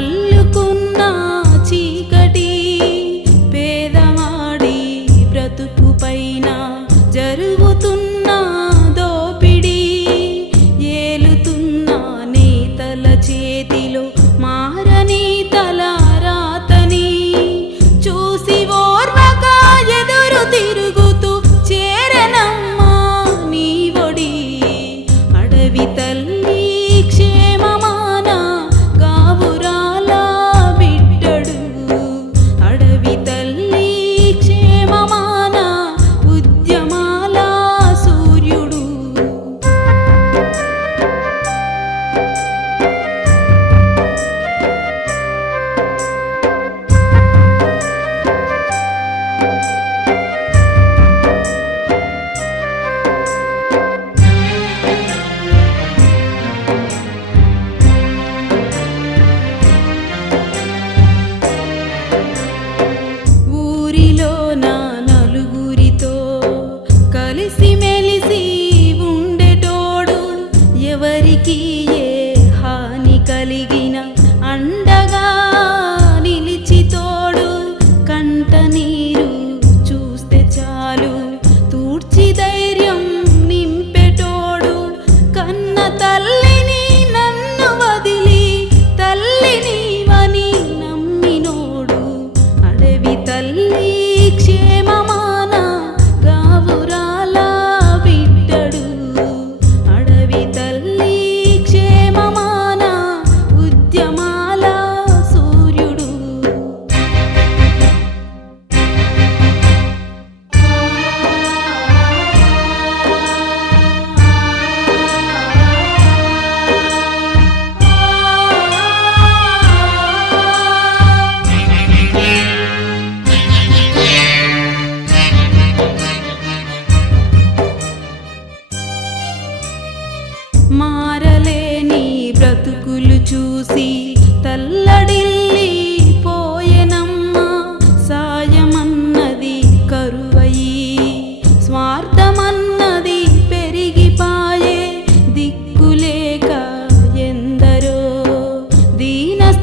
అల్లుకో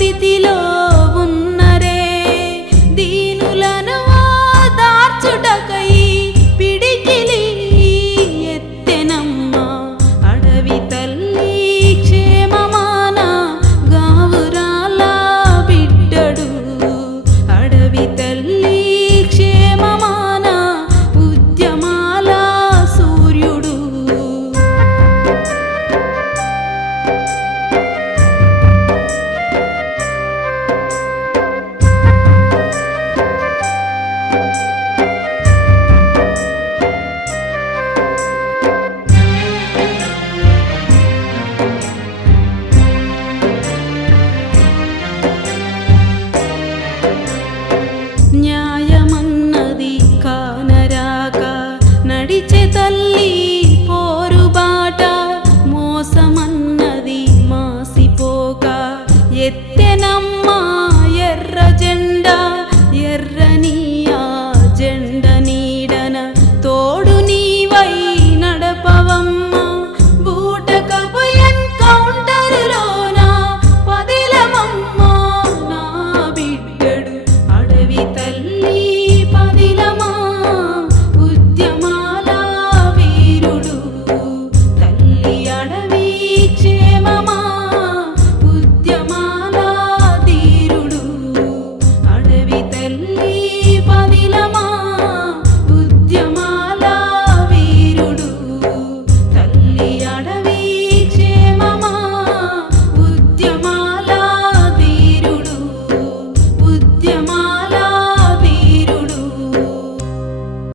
స్థితిలో తల్లి